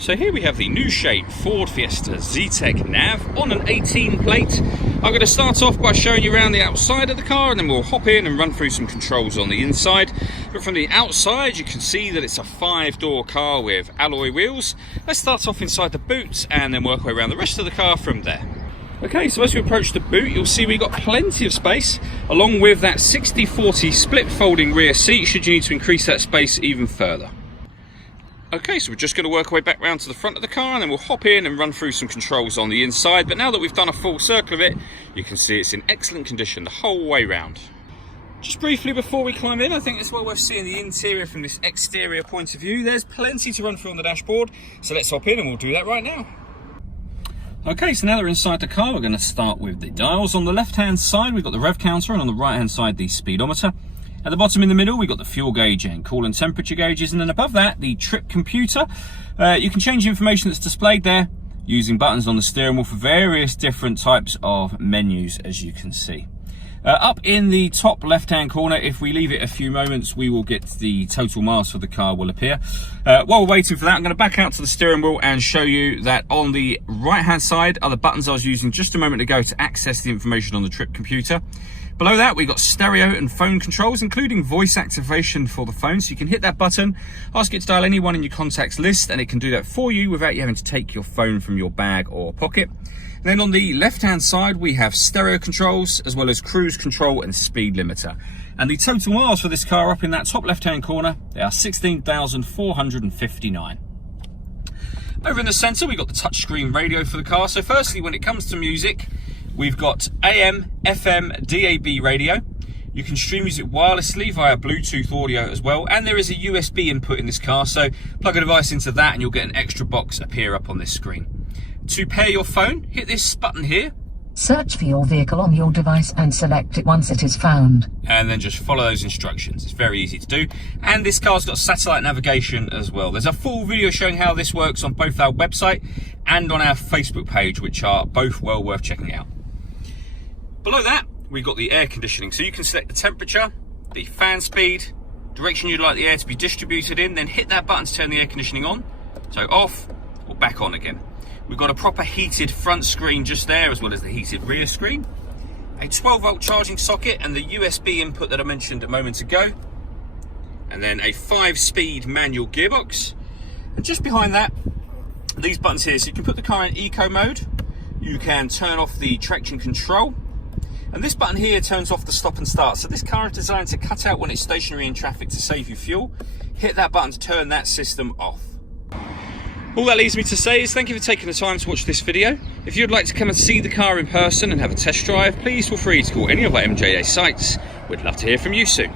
So here we have the new shape Ford Fiesta ZTEC nav on an 18 plate. I'm going to start off by showing you around the outside of the car, and then we'll hop in and run through some controls on the inside. But from the outside you can see that it's a 5-door car with alloy wheels. Let's start off inside the boot and then work our way around the rest of the car from there. Okay, so as we approach the boot, you'll see we've got plenty of space, along with that 60-40 split folding rear seat should you need to increase that space even further. Okay, so we're just going to work our way back round to the front of the car, and then we'll hop in and run through some controls on the inside. But now that we've done a full circle of it, you can see it's in excellent condition the whole way round. Just briefly before we climb in, I think it's well worth seeing the interior from this exterior point of view. There's plenty to run through on the dashboard, so let's hop in and we'll do that right now. Okay, so now that we're inside the car, we're going to start with the dials. On the left-hand side, we've got the rev counter, and on the right-hand side, the speedometer. At the bottom in the middle, we've got the fuel gauge and coolant temperature gauges, and then above that, the trip computer. You can change the information that's displayed there using buttons on the steering wheel for various different types of menus, as you can see. Up in the top left-hand corner, if we leave it a few moments, we will get the total miles for the car will appear. While we're waiting for that, I'm going to back out to the steering wheel and show you that on the right-hand side are the buttons I was using just a moment ago to access the information on the trip computer. Below that, we've got stereo and phone controls, including voice activation for the phone. So you can hit that button, ask it to dial anyone in your contacts list, and it can do that for you without you having to take your phone from your bag or pocket. And then on the left-hand side, we have stereo controls, as well as cruise control and speed limiter. And the total miles for this car up in that top left-hand corner, they are 16,459. Over in the centre, we've got the touchscreen radio for the car. So firstly, when it comes to music, we've got AM, FM, DAB radio. You can stream music wirelessly via Bluetooth audio as well. And there is a USB input in this car, so plug a device into that and you'll get an extra box appear up on this screen. To pair your phone, hit this button here. Search for your vehicle on your device and select it once it is found. And then just follow those instructions. It's very easy to do. And this car's got satellite navigation as well. There's a full video showing how this works on both our website and on our Facebook page, which are both well worth checking out. Below that, we've got the air conditioning. So you can select the temperature, the fan speed, direction you'd like the air to be distributed in, then hit that button to turn the air conditioning on. So off or back on again. We've got a proper heated front screen just there, as well as the heated rear screen. A 12-volt charging socket and the USB input that I mentioned a moment ago. And then a 5-speed manual gearbox. And just behind that, these buttons here. So you can put the car in eco mode. You can turn off the traction control. And this button here turns off the stop and start. So this car is designed to cut out when it's stationary in traffic to save you fuel. Hit that button to turn that system off. All that leaves me to say is thank you for taking the time to watch this video. If you'd like to come and see the car in person and have a test drive, please feel free to call any of our MJA sites. We'd love to hear from you soon.